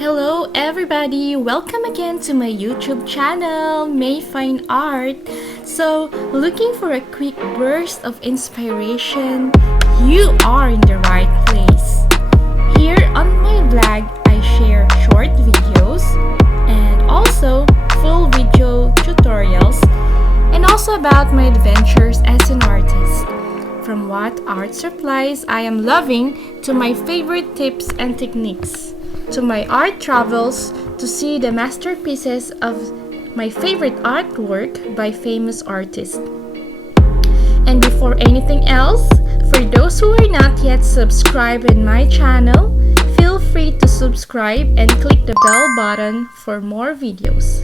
Hello everybody! Welcome again to my YouTube channel, May Fine Art. So, looking for a quick burst of inspiration? You are in the right place. Here on my vlog, I share short videos and also full video tutorials and also about my adventures as an artist. From what art supplies I am loving to my favorite tips and techniques, to my art travels to see the masterpieces of my favorite artwork by famous artists. And before anything else, for those who are not yet subscribed in my channel, feel free to subscribe and click the bell button for more videos.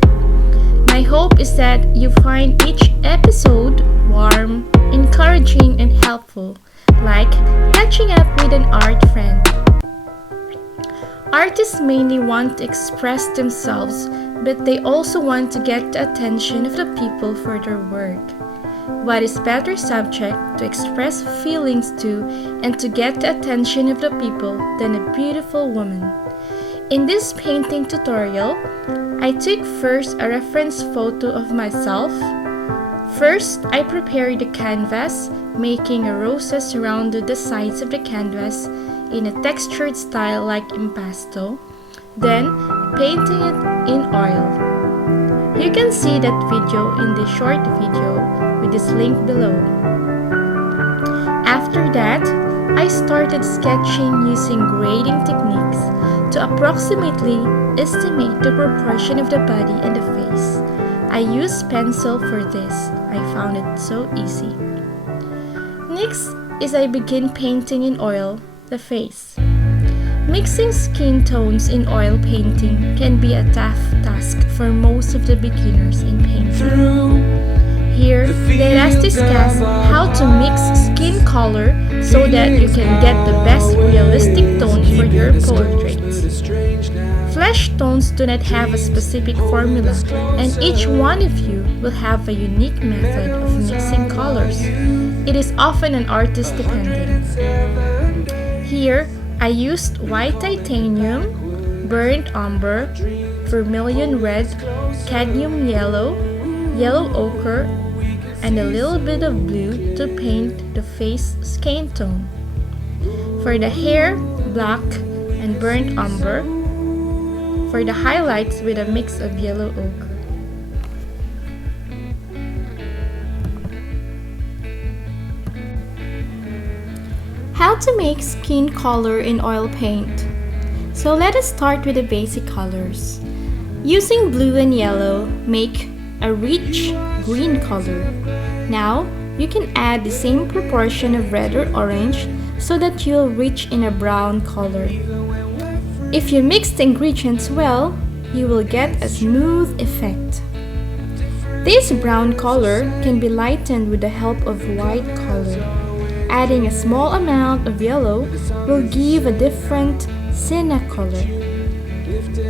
My hope is that you find each episode warm, encouraging, and helpful, like catching up with an art friend. Artists mainly want to express themselves, but they also want to get the attention of the people for their work. What is better subject to express feelings to and to get the attention of the people than a beautiful woman? In this painting tutorial, I took first a reference photo of myself. First, I prepared the canvas, making a roses surrounded the sides of the canvas in a textured style like impasto, then painting it in oil. You can see that video in the short video with this link below. After that, I started sketching using grading techniques to approximately estimate the proportion of the body and the face. I used pencil for this. I found it so easy. Next is I begin painting in oil the face. Mixing skin tones in oil painting can be a tough task for most of the beginners in painting. Here, let us discuss how to mix skin color so that you can get the best realistic tone for your portraits. Flesh tones do not have a specific formula, and each one of you will have a unique method of mixing colors. It is often an artist dependent. Here, I used white titanium, burnt umber, vermilion red, cadmium yellow, yellow ochre, and a little bit of blue to paint the face skin tone. For the hair, black and burnt umber. For the highlights with a mix of yellow ochre. How to make skin color in oil paint. So let us start with the basic colors. Using blue and yellow, make a rich green color. Now, you can add the same proportion of red or orange so that you'll reach in a brown color. If you mix the ingredients well, you will get a smooth effect. This brown color can be lightened with the help of white color. Adding a small amount of yellow will give a different sienna color.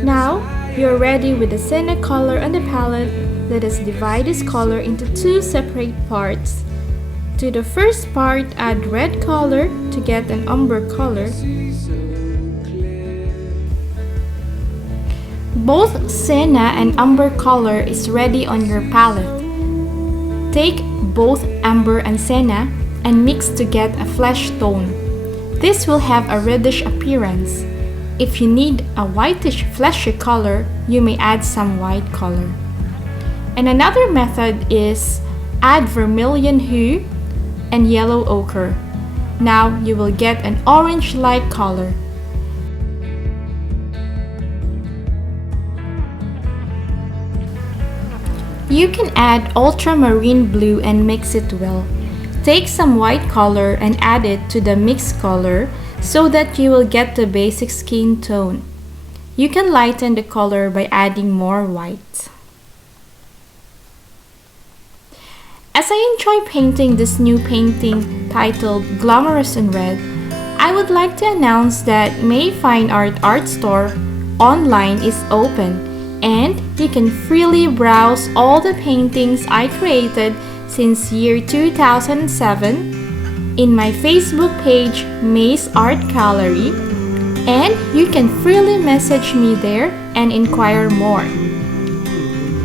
Now, you're ready with the sienna color on the palette. Let us divide this color into two separate parts. To the first part, add red color to get an umber color. Both sienna and umber color is ready on your palette. Take both umber and sienna and mix to get a flesh tone. This will have a reddish appearance. If you need a whitish fleshy color, you may add some white color. And another method is add vermilion hue and yellow ochre. Now you will get an orange-like color. You can add ultramarine blue and mix it well. Take some white color and add it to the mixed color so that you will get the basic skin tone. You can lighten the color by adding more white. As I enjoy painting this new painting titled Glamorous in Red, I would like to announce that May Fine Art Store online is open and you can freely browse all the paintings I created since year 2007 in my Facebook page May's Art Gallery and you can freely message me there and inquire more.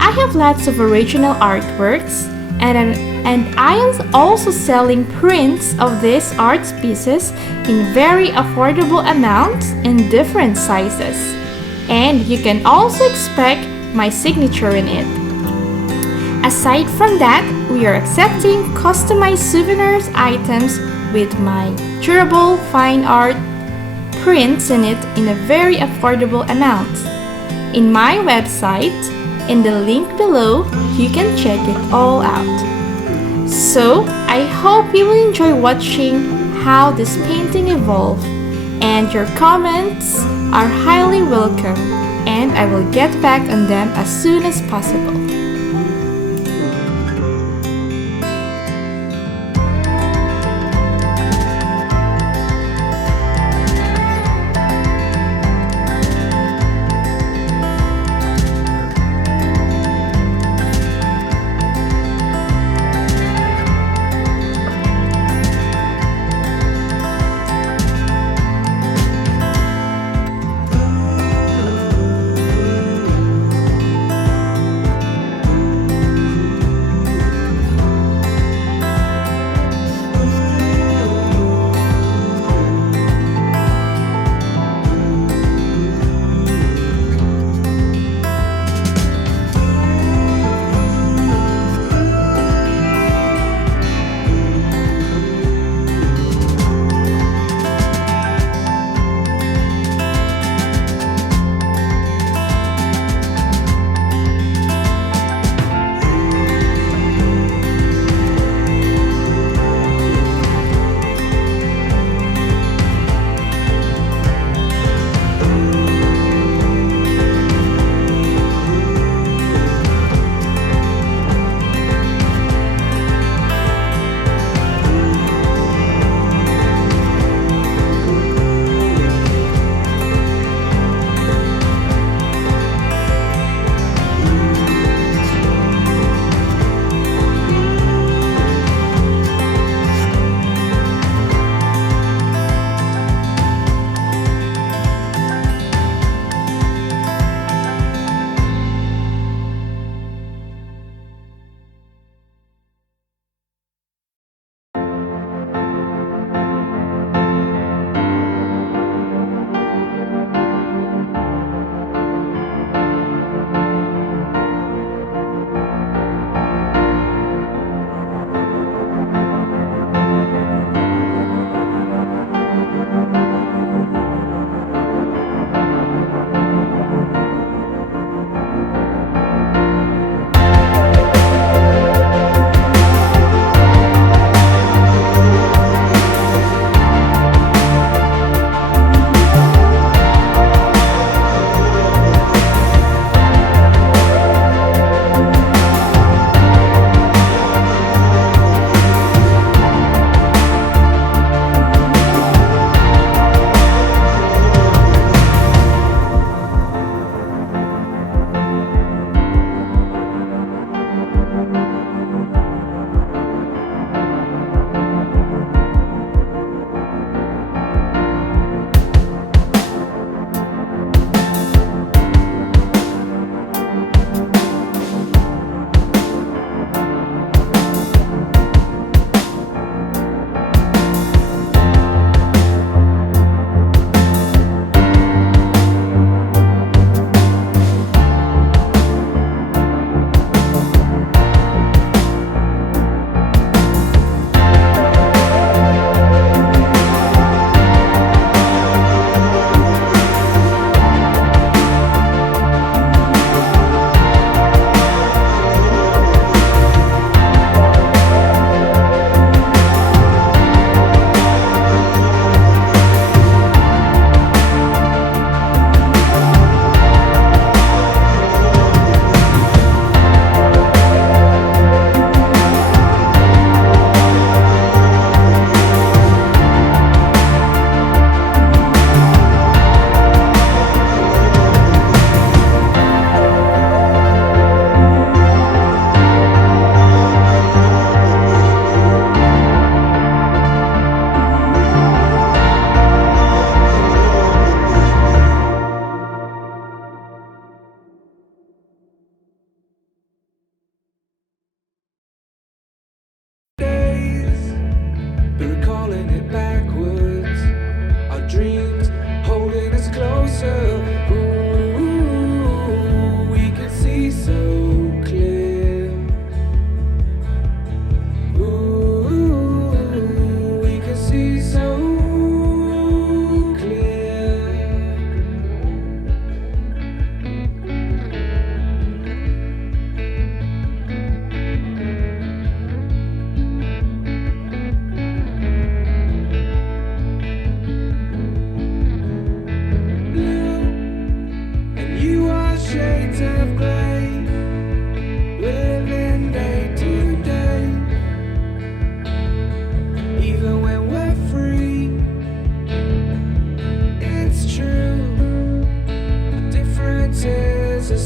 I have lots of original artworks, and I am also selling prints of these art pieces in very affordable amounts in different sizes. And you can also expect my signature in it. Aside from that, we are accepting customized souvenirs items with my durable fine art prints in it in a very affordable amount. In my website, in the link below, you can check it all out. So, I hope you will enjoy watching how this painting evolved, and your comments are highly welcome, and I will get back on them as soon as possible.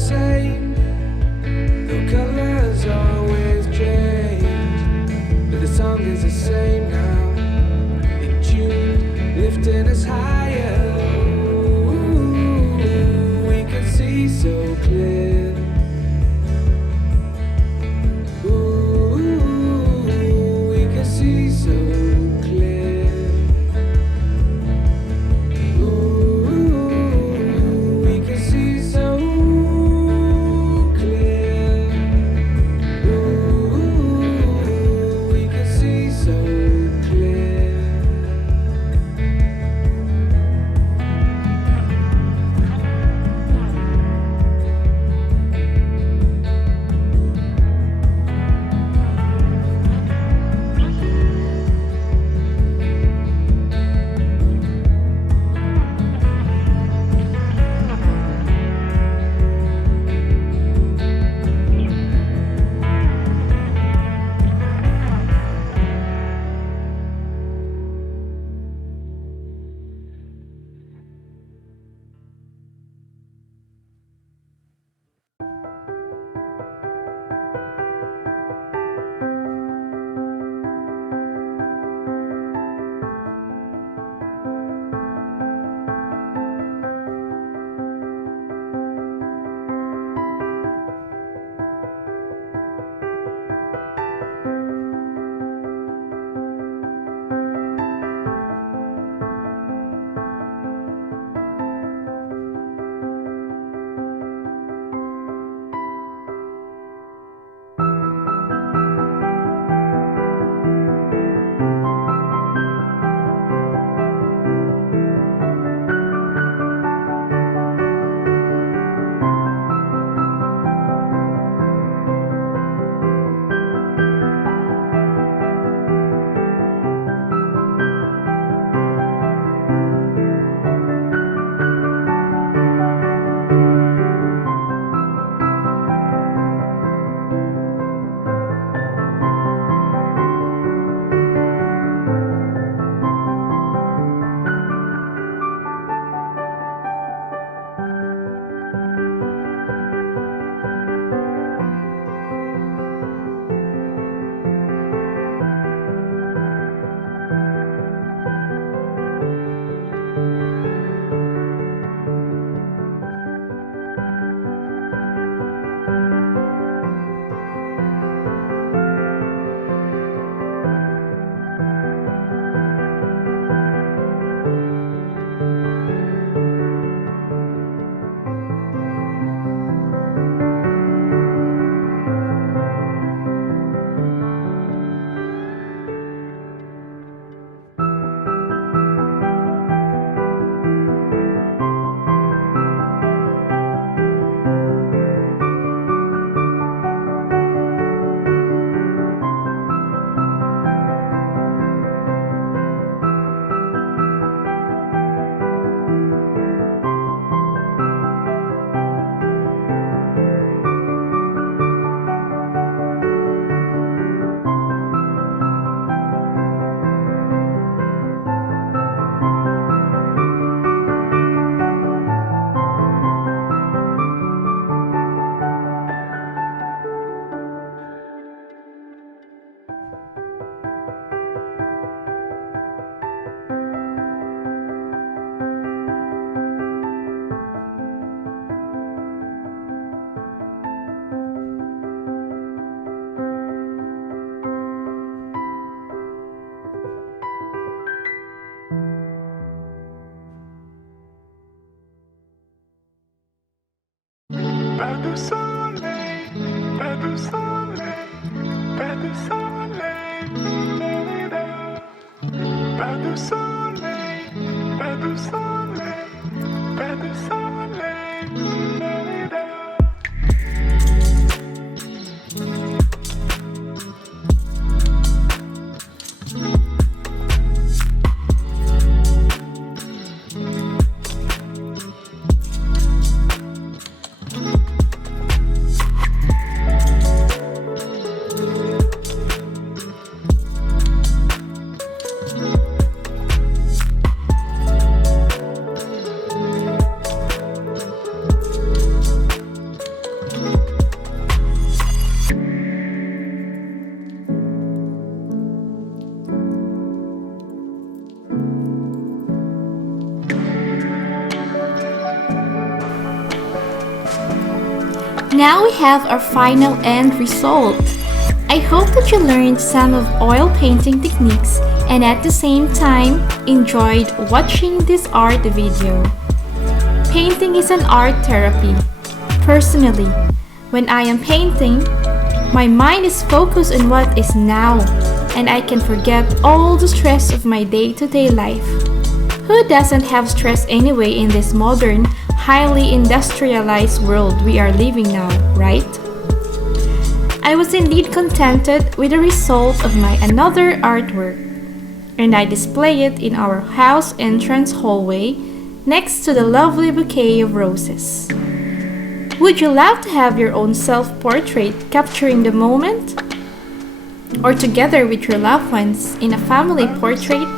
same. The colors always change, but the song is the same now. In June, lifting us higher. Ooh, we can see so clear. Ooh, we can see so clear. Ooh, we can see so clear. Ooh, we can see so clear. Pas de soleil, pas de soleil, pas de soleil, da-da-da. Pas de soleil, pas de soleil, pas de soleil, da-da-da. Now we have our final end result. I hope that you learned some of oil painting techniques and at the same time enjoyed watching this art video. Painting is an art therapy. Personally, when I am painting, my mind is focused on what is now, and I can forget all the stress of my day-to-day life. Who doesn't have stress anyway in this modern, highly industrialized world we are living now, right? I was indeed contented with the result of my another artwork, and I display it in our house entrance hallway next to the lovely bouquet of roses. Would you love to have your own self-portrait capturing the moment? Or together with your loved ones in a family portrait?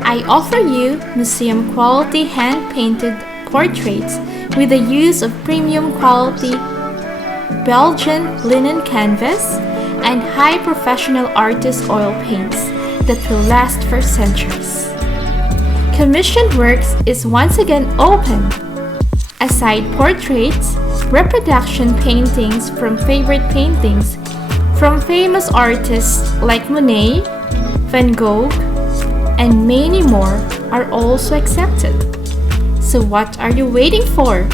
I offer you museum quality hand-painted portraits with the use of premium quality Belgian linen canvas and high professional artist oil paints that will last for centuries. Commissioned works is once again open. Aside portraits, reproduction paintings from favorite paintings from famous artists like Monet, Van Gogh, and many more are also accepted. So what are you waiting for?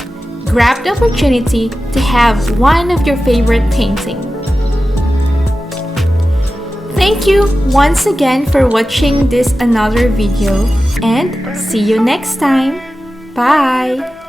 Grab the opportunity to have one of your favorite painting. Thank you once again for watching this another video and see you next time. Bye!